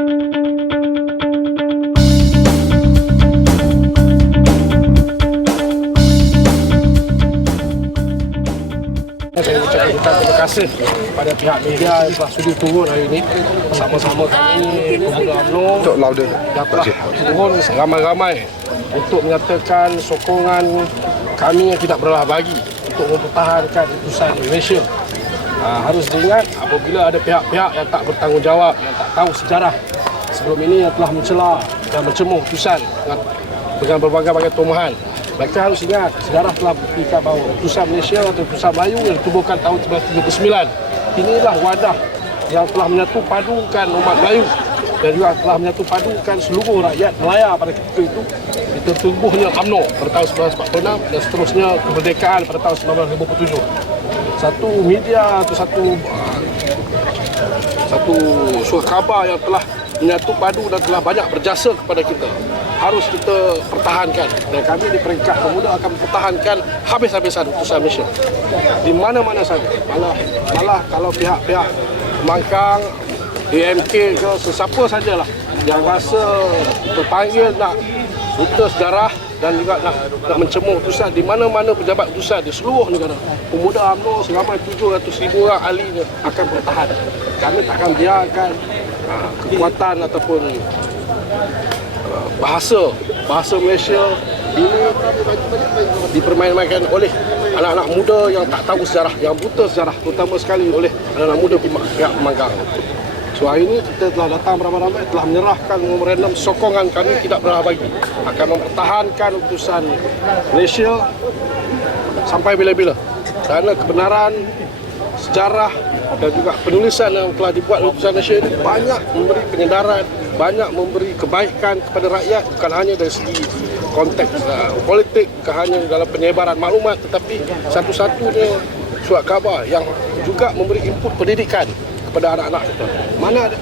Saya ucapkan terima kasih kepada pihak media yang telah sudi turun hari ini. Bersama-sama kami pemuda UMNO Untuk telah turun ramai-ramai untuk menyatakan sokongan kami yang tidak berbelah bagi untuk mempertahankan utusan Malaysia. Ha, harus diingat apabila ada pihak-pihak yang tak bertanggungjawab, yang tak tahu sejarah sebelum ini yang telah mencela dan mencemooh utusan dengan, berbagai-bagai tumahan. Mereka harus ingat sejarah telah buktikan bahawa utusan Malaysia atau utusan Melayu yang ditubuhkan tahun 1979 inilah wadah yang telah menyatu padukan umat Melayu dan juga telah menyatu padukan seluruh rakyat Melaya pada ketika itu ditertubuhnya UMNO pada tahun 1946 dan seterusnya kemerdekaan pada tahun 1957. Satu media atau satu satu surat khabar yang telah menyatu padu dan telah banyak berjasa kepada kita. Harus kita pertahankan. Dan kami di peringkat pemuda akan mempertahankan habis-habisan utusan Malaysia. Di mana-mana saja. Malah malah kalau pihak-pihak Mangkang DMK ke sesiapa sajalah yang rasa terpanggil nak buta sejarah dan juga nak, nak mencemooh utusan di mana-mana pejabat utusan di seluruh negara. Pemuda UMNO seramai 700 ribu orang ahlinya akan bertahan. Kami takkan biarkan kekuatan ataupun uh, bahasa bahasa Malaysia ini dipermainkan oleh anak-anak muda yang tak tahu sejarah, yang buta sejarah, terutama sekali oleh anak-anak muda pihak Mangkang. So hari ini kita telah datang beramai-ramai telah menyerahkan memorandum sokongan kami tidak pernah bagi akan mempertahankan utusan Malaysia sampai bila-bila kerana kebenaran sejarah dan juga penulisan yang telah dibuat oleh utusan Malaysia ini banyak memberi penyedaran banyak memberi kebaikan kepada rakyat bukan hanya dari segi konteks uh, politik bukan hanya dalam penyebaran maklumat tetapi satu-satunya surat khabar yang juga memberi input pendidikan kepada anak-anak kita. Mana ada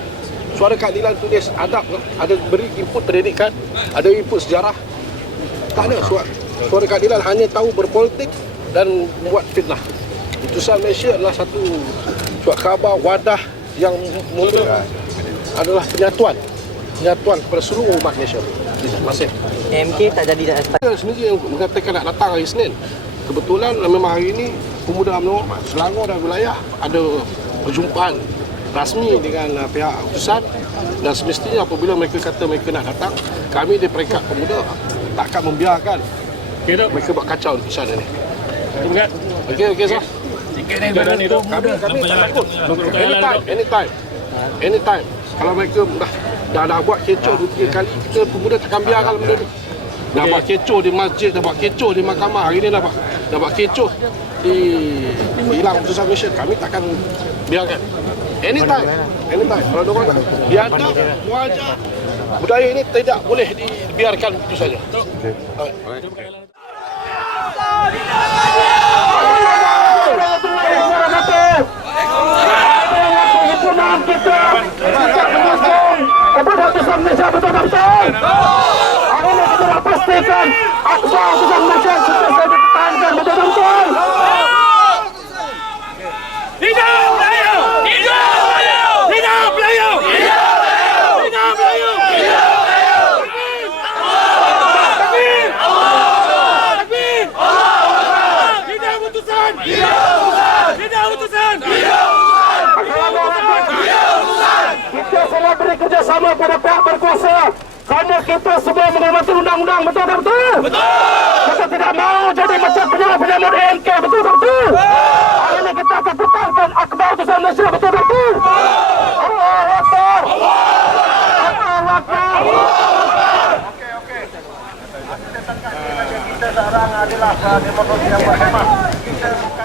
suara keadilan tulis adab ada beri input pendidikan, ada input sejarah. Tak ada suara, suara keadilan hanya tahu berpolitik dan buat fitnah. Utusan Malaysia adalah satu surat khabar wadah yang memberi adalah penyatuan penyatuan kepada seluruh umat Malaysia. Terima kasih. MK tak jadi nak start. Saya sendiri yang mengatakan nak datang hari Senin. Kebetulan memang hari ini pemuda UMNO Selangor dan wilayah ada perjumpaan rasmi dengan uh, pihak utusan dan semestinya apabila mereka kata mereka nak datang, kami di peringkat pemuda takkan membiarkan mereka buat kacau di utusan ini. Okey, okey, sah. Kami, kami tak takut. Anytime, anytime. Anytime. Kalau mereka dah, dah, dah buat kecoh dua tiga kali, kita pemuda takkan biarkan benda ni. Dah buat kecoh di masjid, dah buat kecoh di mahkamah. Hari ni dah buat, dah buat kecoh di hilang utusan Malaysia. Kami takkan biarkan. Anytime, anytime. Kalau diorang biadab, wajah, budaya ini tidak boleh dibiarkan begitu saja. Alright. Keputusan Malaysia betul-betul. Hari ini kita nak pastikan aksa keputusan Malaysia sentiasa dipertahankan betul-betul. Hidup Melayu! Hidup Melayu! Hidup Melayu! Hidup Melayu! Hidup Melayu! Hidup Melayu! Takbir! Takbir! Hidup utusan! Hidup utusan! Hidup utusan! Hidup Kita semua beri kerjasama pada pihak berkuasa kerana kita semua menghormati undang-undang betul tak betul? Betul. Kita tidak mahu jadi macam penyamut-penyamut ANK betul tak betul? Hari ini kita akan pertahankan akbar utusan Malaysia betul tak betul? Allah Akbar. Allah Akbar. kita sekarang adalah demokrasi yang berhemat. Kita bukan seperti